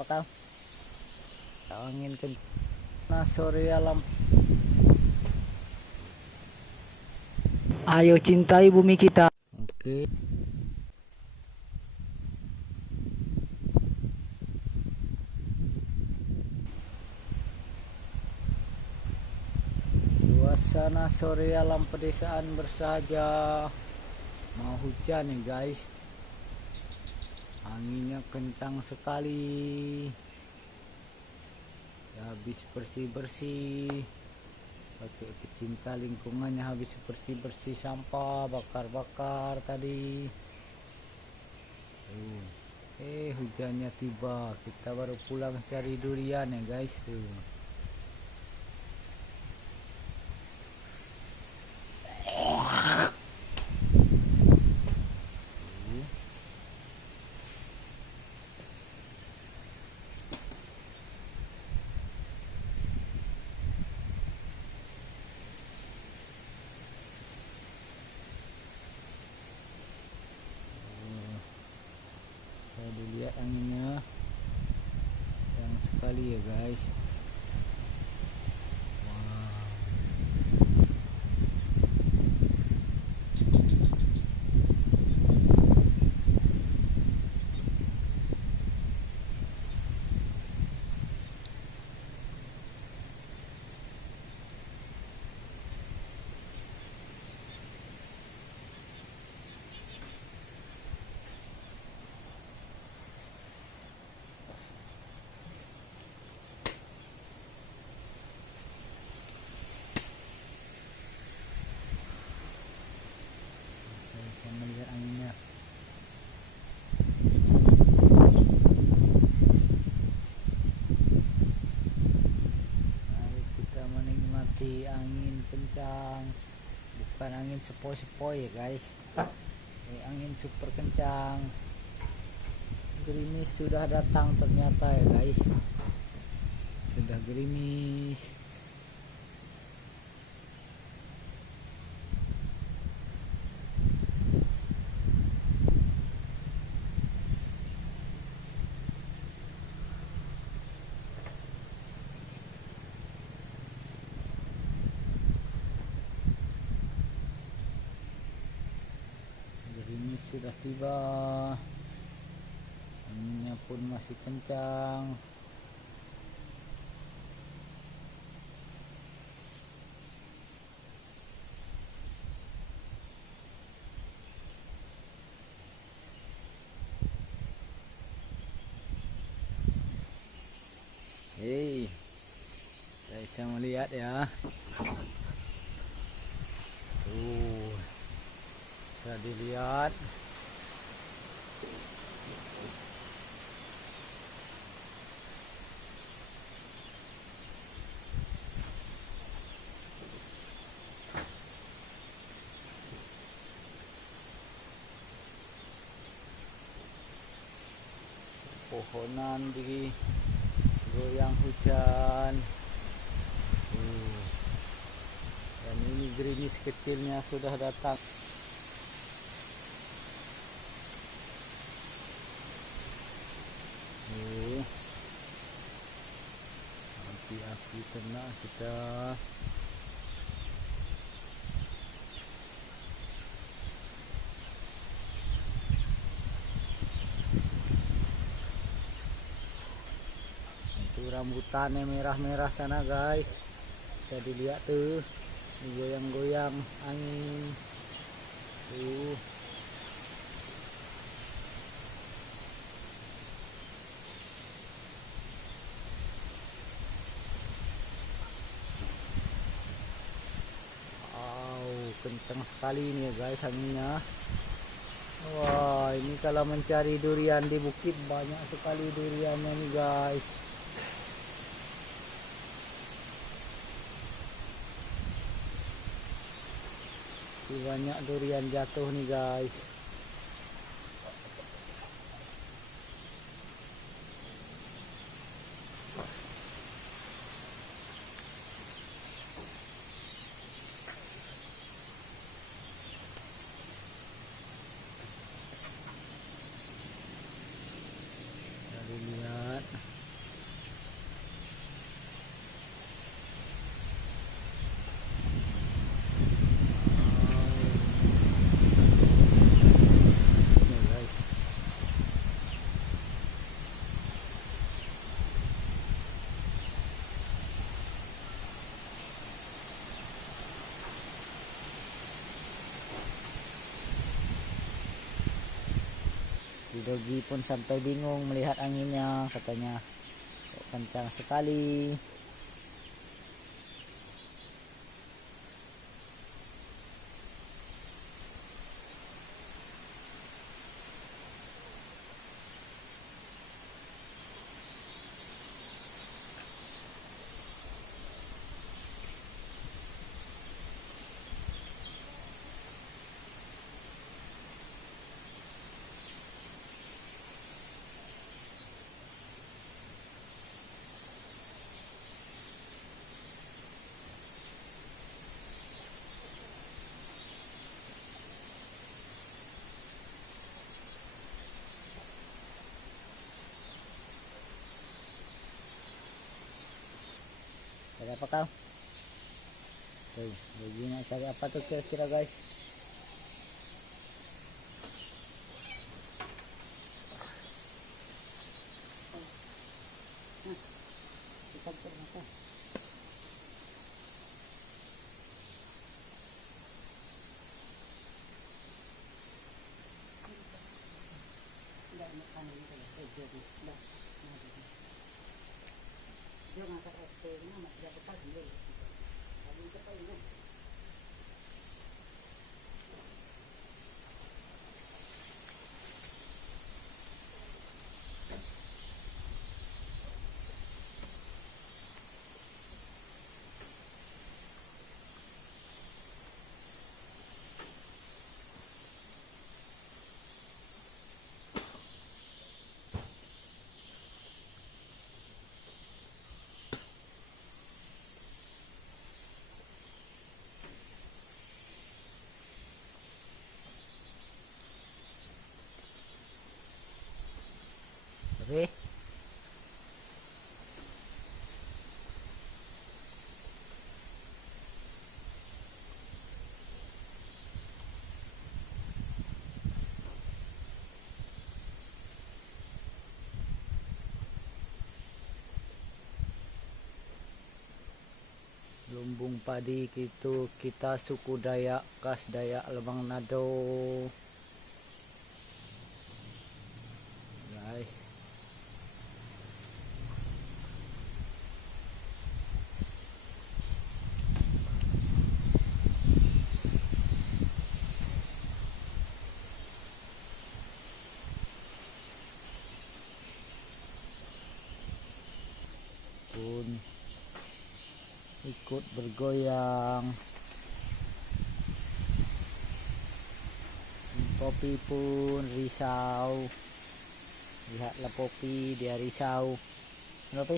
apa kang? Angin kencang. Nah, sore alam. Ayo cintai bumi kita. Oke. Suasana sore alam pedesaan bersahaja. Mau hujan nih guys. Anginnya kencang sekali. Ya, habis bersih-bersih. Pakai pecinta lingkungannya habis bersih-bersih sampah, bakar-bakar tadi. Hujannya tiba. Kita baru pulang cari durian ya guys tuh. Saya dilihat anginnya kencang sekali ya guys. Saya bisa melihat anginnya. Mari kita menikmati angin kencang. Bukan angin sepoi-sepoi ya guys. Angin super kencang. Gerimis sudah datang ternyata ya guys. Sudah gerimis. Gerimis sudah tiba. Anginnya pun masih kencang. Saya bisa melihat ya. Tuh, bisa dilihat. Pohonan di goyang hujan. Dan ini gerimis kecilnya sudah datang. Api-api ternak kita. Rambutannya merah-merah sana guys, bisa dilihat tuh, goyang-goyang angin tuh. Kencang sekali ini ya guys anginnya. Wah, ini kalau mencari durian di bukit banyak sekali duriannya nih guys. Banyak durian jatuh nih guys. Lihat Si Dogi pun sampai bingung melihat anginnya, katanya kok kencang sekali. Ada apa kau? Tuh, Dogi nak cari apa tuh kira-kira guys? Oke. Lumbung padi gitu kita suku Dayak khas Dayak Lebang Nado guys. Pun ikut bergoyang, Popi pun risau. Lihatlah Popi, dia risau. Popi,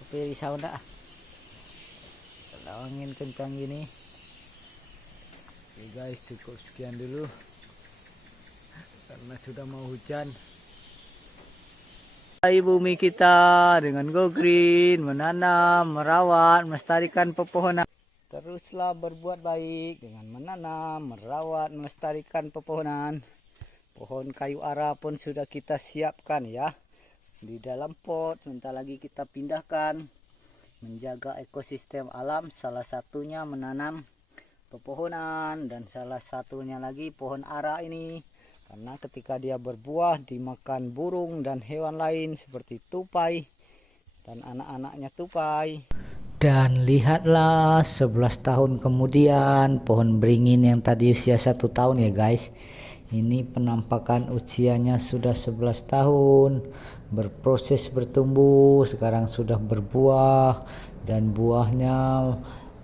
Popi risau enggak? Kalau angin kencang gini. Oke guys, cukup sekian dulu karena sudah mau hujan. Bumi kita dengan Go Green menanam, merawat, melestarikan pepohonan. Teruslah berbuat baik dengan menanam, merawat, melestarikan pepohonan. Pohon kayu ara pun sudah kita siapkan ya di dalam pot. Sebentar lagi kita pindahkan. Menjaga ekosistem alam, salah satunya menanam pepohonan, dan salah satunya lagi pohon ara ini. Karena ketika dia berbuah dimakan burung dan hewan lain seperti tupai dan anak-anaknya tupai. Dan lihatlah 11 tahun kemudian pohon beringin yang tadi usia 1 tahun ya guys. Ini penampakan usianya sudah 11 tahun. Berproses bertumbuh, sekarang sudah berbuah. Dan buahnya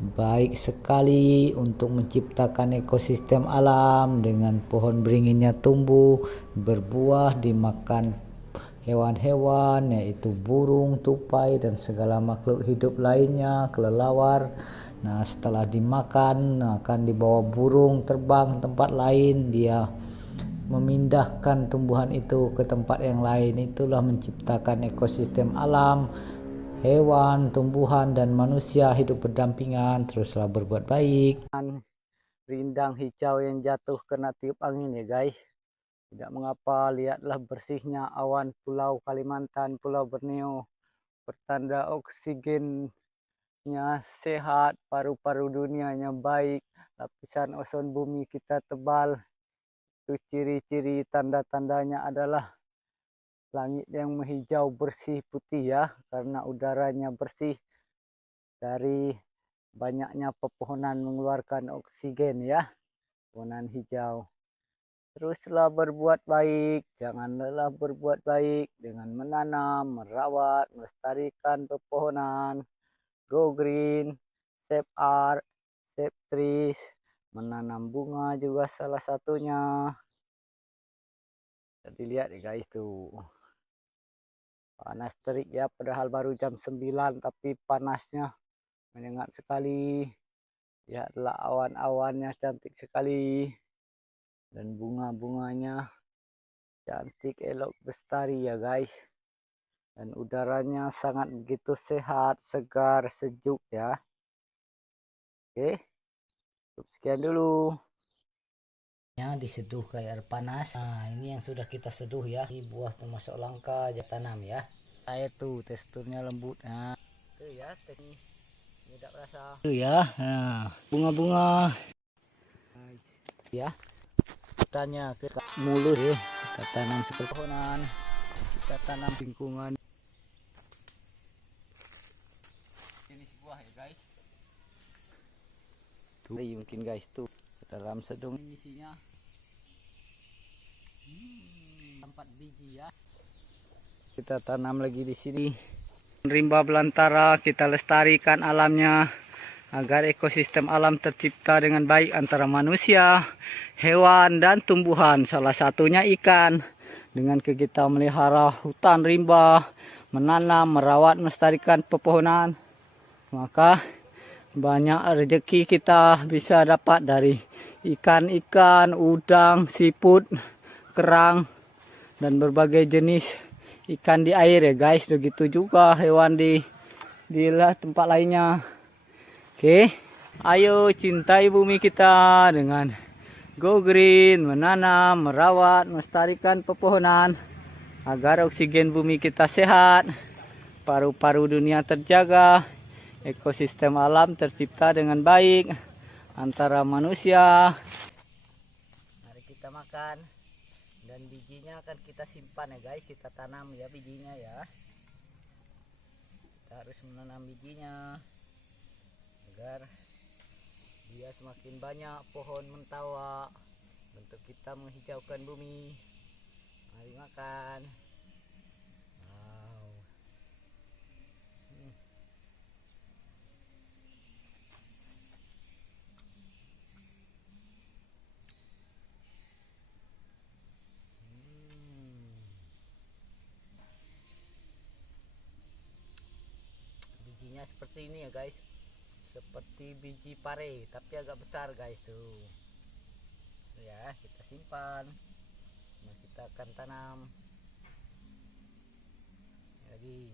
baik sekali untuk menciptakan ekosistem alam. Dengan pohon beringinnya tumbuh, berbuah, dimakan hewan-hewan yaitu burung, tupai, dan segala makhluk hidup lainnya, kelelawar. Nah, setelah dimakan akan dibawa burung terbang tempat lain, dia memindahkan tumbuhan itu ke tempat yang lain. Itulah menciptakan ekosistem alam, hewan, tumbuhan, dan manusia hidup berdampingan. Teruslah berbuat baik. Rindang hijau yang jatuh kena tiup angin ya guys. Tidak mengapa, lihatlah bersihnya awan Pulau Kalimantan, Pulau Borneo. Pertanda oksigennya sehat, paru-paru dunianya baik, lapisan ozon bumi kita tebal. Itu ciri-ciri tanda-tandanya adalah langit yang menghijau bersih putih ya, karena udaranya bersih dari banyaknya pepohonan mengeluarkan oksigen ya, pepohonan hijau. Teruslah berbuat baik, jangan lelah berbuat baik dengan menanam, merawat, melestarikan pepohonan. Go green, save art, save trees, menanam bunga juga salah satunya. Jadi lihat ya guys tuh. Panas terik ya, padahal baru jam 9 tapi panasnya menyengat sekali. Lihatlah awan-awannya cantik sekali. Dan bunga-bunganya cantik, elok, bestari ya guys. Dan udaranya sangat begitu sehat, segar, sejuk ya. Oke, cukup sekian dulu. Diseduh kayak air panas. Nah, ini yang sudah kita seduh ya. Ini buah termasuk langka aja tanam ya. Nah, itu teksturnya lembut. Nah, itu ya, ini tidak rasa. Itu ya. Nah, bunga-bunga. Ya, tanya ke mulut ya. Kita tanam seperti pohonan. Kita tanam lingkungan. Jenis buah ya guys. Tuh, mungkin guys tuh dalam sedung isinya 4 biji ya. Kita tanam lagi di sini. Rimba belantara kita lestarikan alamnya agar ekosistem alam tercipta dengan baik antara manusia, hewan dan tumbuhan. Salah satunya ikan. Dengan kegiatan melihara hutan rimba, menanam, merawat, melestarikan pepohonan, maka banyak rezeki kita bisa dapat dari ikan-ikan, udang, siput, kerang, dan berbagai jenis ikan di air ya guys. Begitu juga hewan di tempat lainnya. Oke, ayo cintai bumi kita dengan go green, menanam, merawat, melestarikan pepohonan agar oksigen bumi kita sehat, paru-paru dunia terjaga, ekosistem alam tercipta dengan baik antara manusia. Mari kita makan, dan bijinya akan kita simpan ya guys. Kita tanam ya bijinya ya. Kita harus menanam bijinya agar dia semakin banyak pohon mentawa untuk kita menghijaukan bumi. Mari makan. Wow. Bijinya seperti ini ya guys, seperti biji pare tapi agak besar guys tuh ya. Kita simpan, nah kita akan tanam lagi.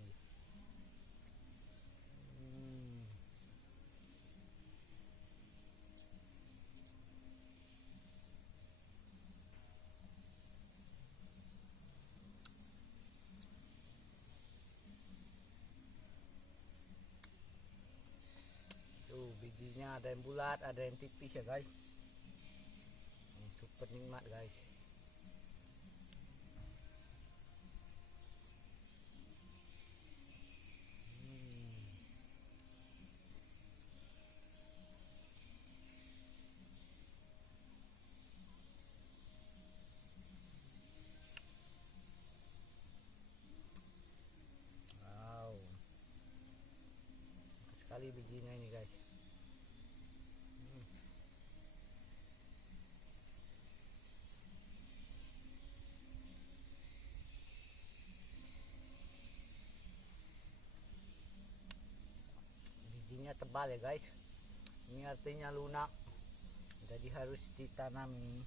Tuh bijinya ada yang bulat, ada yang tipis ya guys. Super nikmat guys. Wow, sekali bijinya ini guys. Bijinya tebal ya guys. Ini artinya lunak, jadi harus ditanami.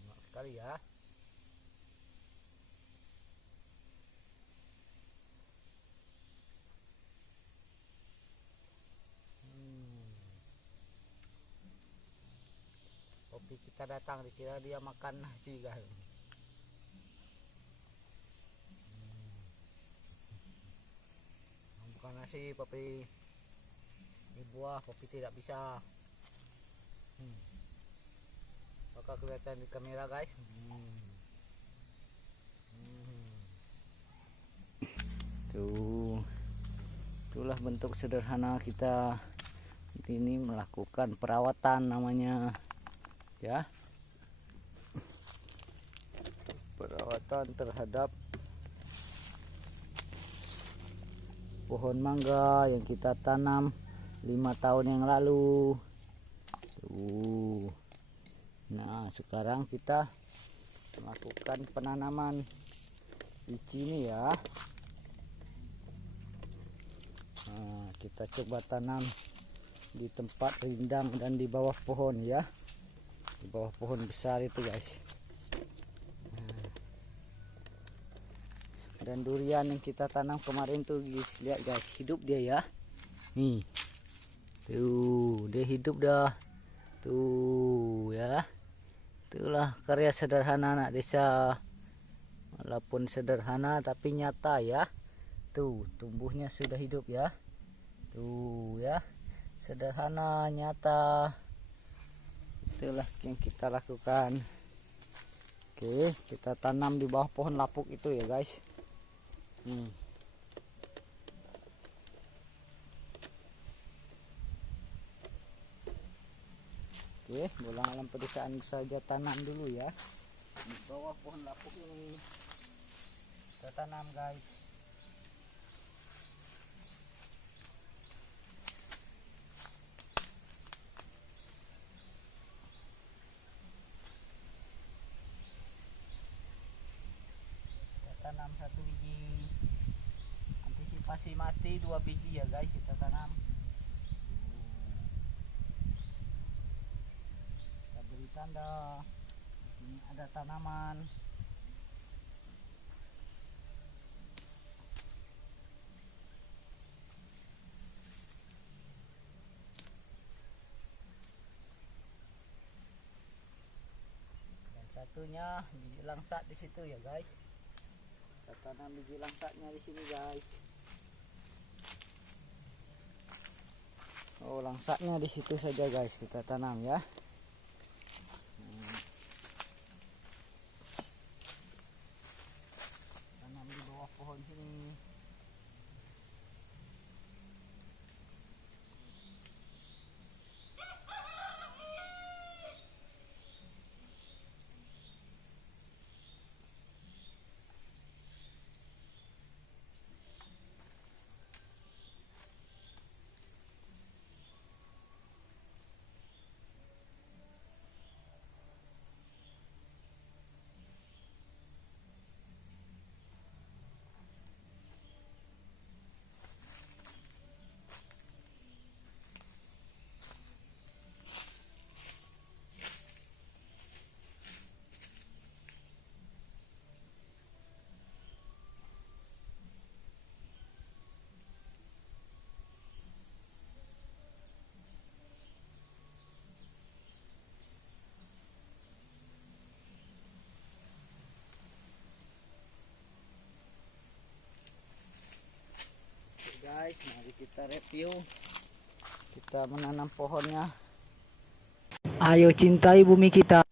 Enak sekali ya. kita datang dikira dia makan nasi guys. Bukan nasi tapi ini buah, tapi tidak bisa. Apakah kelihatan di kamera guys? Tuh, itulah bentuk sederhana kita ini melakukan perawatan namanya ya, perawatan terhadap pohon mangga yang kita tanam 5 tahun yang lalu. Tuh. Nah, sekarang kita melakukan penanaman biji ini ya. Nah, kita coba tanam di tempat rindang dan di bawah pohon ya, di bawah pohon besar itu guys. Dan durian yang kita tanam kemarin tuh guys, lihat guys, hidup dia ya. Nih, tuh dia hidup dah, tuh ya. Itulah karya sederhana anak desa, walaupun sederhana tapi nyata ya. Tuh tumbuhnya sudah hidup ya, tuh ya, sederhana nyata. Itulah yang kita lakukan. Oke, kita tanam di bawah pohon lapuk itu ya guys. Oke, bolang alam pedesaan saja tanam dulu ya. Di bawah pohon lapuk ini kita tanam guys. Tanam 1 biji, antisipasi mati 2 biji ya guys, kita tanam. Kita beri tanda di sini ada tanaman. Dan satunya biji langsat di situ ya guys. Kita tanam biji langsatnya di sini guys. Oh, langsatnya di situ saja guys kita tanam ya. Tanam di bawah pohon sini. Guys, mari kita review, kita menanam pohonnya. Ayo cintai bumi kita.